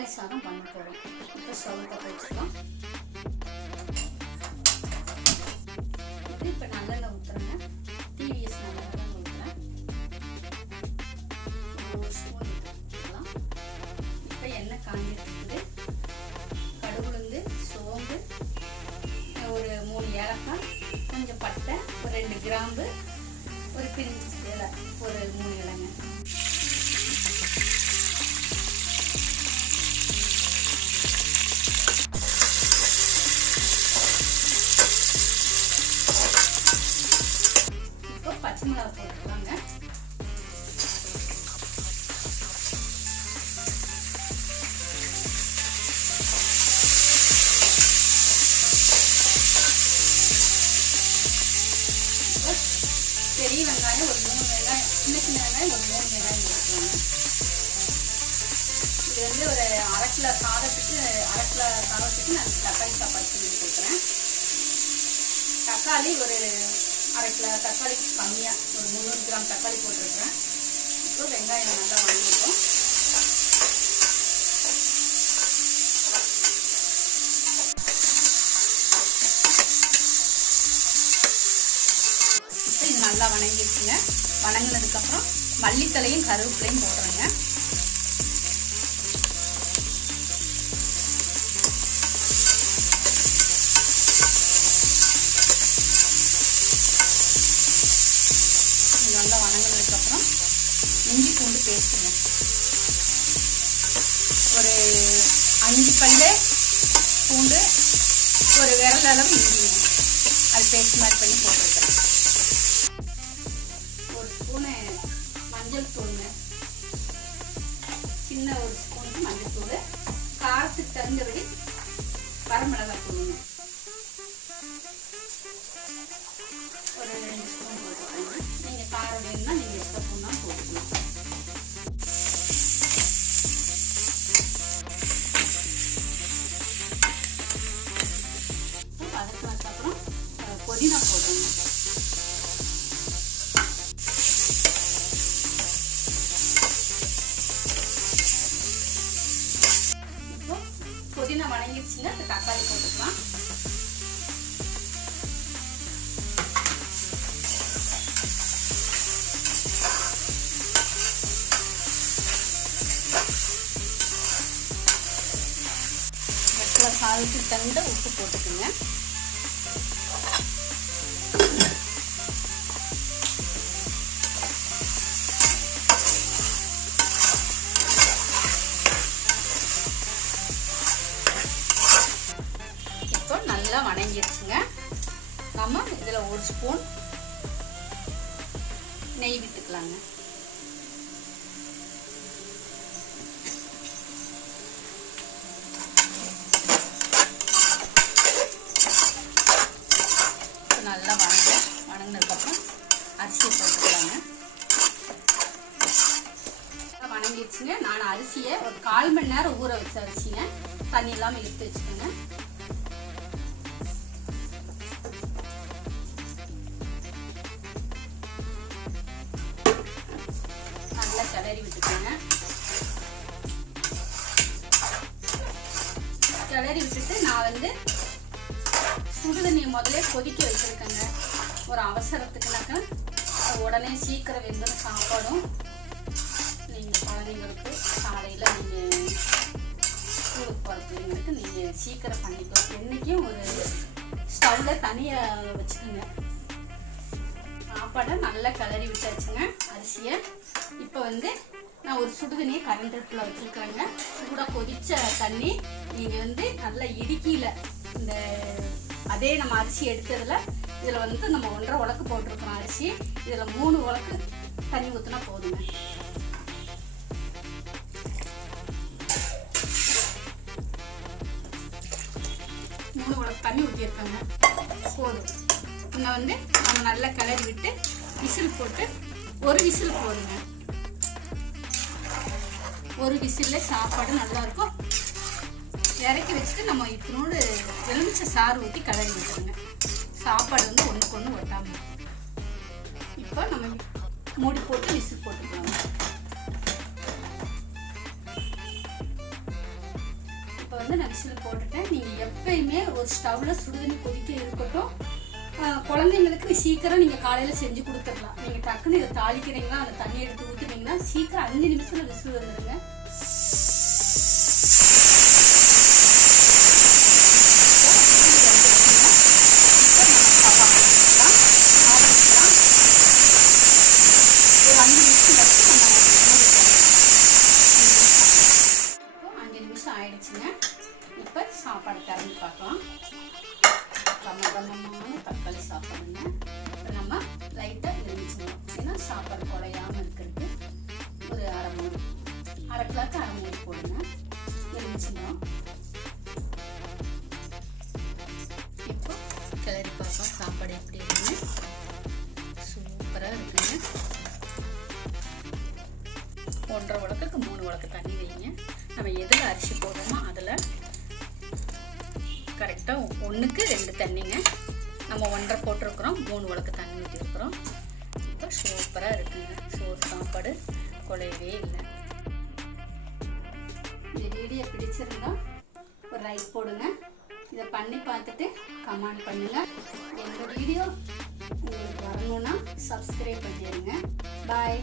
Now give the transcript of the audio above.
தக்காளி சாதம் பண்ண போகிறோம் இப்போ ஸ்டவ் பற்ற வச்சுக்கலாம் இப்போ நல்லெண்ணெய் ஊற்றுறேங்க டிவிஎஸ் நல்லெண்ணெய் ஊற்றுறேன் ஒரு ஸ்பூன் ஊற்றிக்கலாம் இப்போ எண்ணெய் காஞ்சிட்டு கடுகுலுந்து சோம்பு ஒரு மூணு ஏலக்காய் கொஞ்சம் பட்டை ஒரு ரெண்டு கிராம்பு ஒரு பிரிஞ்சு இலை ஒரு மூணு இலைங்க ஒரு மூணு வெங்காயம் போட்டுக்கலாங்க இது வந்து ஒரு அரை கிலோ சாதத்துக்கு அரை கிலோ சாதத்துக்கு நான் தக்காளி சாப்பாடு செஞ்சு கொடுக்குறேன் தக்காளி ஒரு அரை கிலோ தக்காளிக்கு கம்மியாக ஒரு முந்நூறு கிராம் தக்காளி போட்டிருக்கிறேன் இப்போ வெங்காயம் நல்லா வாங்கிட்டோம் நல்லா வணங்கிடுச்சுங்க. வணங்கினதுக்கப்புறம் மல்லித்தலையும் கருவேப்பிலையும் போடுறேங்க நல்லா வணங்கினதுக்கப்புறம் இஞ்சி பூண்டு பேஸ்ட்டுங்க ஒரு அஞ்சு பல்லு பூண்டு ஒரு விரல் அளவு இஞ்சிங்க அது பேஸ்ட் மாதிரி பண்ணி போட்டிருக்கேன். மஞ்சள் தூளுங்க சின்ன ஒரு ஸ்பூனுக்கு மஞ்சள் தூள். காரத்துக்கு தகுந்தபடி வரமிளகாய் தூளுங்க. புதினா வணங்கிடுச்சுங்க இப்போ தக்காளி போட்டுக்கலாம். வெட்டில் சாதத்துக்கு தகுந்த உப்பு போட்டுக்கோங்க. நல்லா வணங்கிடுச்சுங்க. நம்ம இதில் ஒரு ஸ்பூன் நெய் விட்டுக்கலாங்க. நல்லா வணங்க வணங்கினதுக்கப்புறம் அரிசியை போட்டுக்கலாங்க. நல்லா வணங்கிடுச்சுங்க. நான் அரிசியை ஒரு கால் மணி நேரம் ஊற வச்ச அரிசிங்க. தண்ணி இல்லாமல் இழுத்து வச்சுக்கோங்க. சுடுதண்ணியை முதல்ல கொதிக்க வச்சுருக்கேங்க. ஒரு அவசரத்துக்குனாக்கா உடனே சீக்கிரம் வெந்துடும் சாப்பாடும் நீங்கள் குழந்தைங்களுக்கு காலையில் நீங்கள் ஸ்கூலுக்கு போகிற பிள்ளைங்களுக்கு நீங்கள் சீக்கிரம் பண்ணிக்கலாம் என்றைக்கும் ஒரு ஸ்டவ்வில் தனியாக வச்சுக்கோங்க. சாப்பாடை நல்லா கிளறி விட்டாச்சுங்க அரிசியை. இப்போ வந்து நான் ஒரு சுடுதண்ணியை கரண்ட் அடுப்பில் வச்சுருக்கேங்க. சூடாக கொதித்த தண்ணி நீங்கள் வந்து நல்லா இடுக்கியில் இந்த அதே நம்ம அரிசி எடுத்ததில் இதில் வந்து நம்ம ஒன்றரை உலக்கு போட்டிருக்கோம் அரிசி இதில் மூணு உலக்கு தண்ணி ஊற்றினா போதுங்க. மூணு உலக்கு தண்ணி ஊற்றியிருக்காங்க போதும். இன்னும் வந்து நம்ம நல்லா கிளறி விட்டு விசில் போட்டு ஒரு விசில் போடுங்க. ஒரு விசிலில் சாப்பாடு நல்லா இருக்கும். இறக்கி வச்சுட்டு நம்ம இத்தினோடு எலுமிச்சை சாறு ஊற்றி கிளறி விட்டுருங்க சாப்பாடு வந்து ஒன்றுக்கு ஒன்று ஒட்டாமல் இப்போ நம்ம மூடி போட்டு விசில் போட்டுக்கலாம் இப்போ வந்து நான் விசில் போட்டுட்டேன். நீங்கள் எப்பயுமே ஒரு ஸ்டவ்வில் சுடுதண்ணி கொதிக்க இருக்கட்டும். குழந்தைங்களுக்கு சீக்கிரம் நீங்கள் காலையில் செஞ்சு கொடுத்துடலாம். நீங்கள் டக்குன்னு இதை தாளிக்கிறீங்களா? அந்த தண்ணி எடுத்து ஊற்றுனீங்கன்னா சீக்கிரம் அஞ்சு நிமிஷத்தில் விசில் வந்துடுங்க ஒரு அஞ்சு நிமிஷம் வச்சு நம்ம மூடிக்கலாம். இப்போ அஞ்சு நிமிஷம் ஆயிடுச்சுங்க. இப்போ சாப்பாடு திறந்து பார்க்கலாம். கம்ம கம்மமான தக்காளி சாப்பாடுங்க. இப்போ நம்ம லைட்டாக எரிஞ்சிடணும். ஏன்னா சாப்பாடு குறையாம இருக்கிறது ஒரு அரை மூணு அரை கிளாக்கு அரை மூணு போடுங்க. எரிஞ்சிடணும். இப்போ கிளறி பார்ப்போம் சாப்பாடு எப்படி இருக்குன்னு. சூப்பராக இருக்குங்க. ஒன்றரை உலக்குக்கு மூணு உலக்கு தண்ணி வைங்க. நம்ம எதில் அரிசி போடுறோமோ அதில். கரெக்டாக ஒன்றுக்கு ரெண்டு தண்ணிங்க. நம்ம ஒன்றரை போட்டிருக்கிறோம் மூணு உலக்கு தண்ணி ஊற்றிருக்கிறோம் இப்போ சூப்பராக இருக்குங்க. சோறு சாப்பாடு குலையவே இல்லை. இந்த வீடியோ பிடிச்சிருந்தா ஒரு லைக் போடுங்க. இதை பண்ணி பார்த்துட்டு கமெண்ட் பண்ணுங்கள் எங்கள் வீடியோ உங்களுக்கு வரணும்னா சப்ஸ்கிரைப் பண்ணிடுங்க. பாய்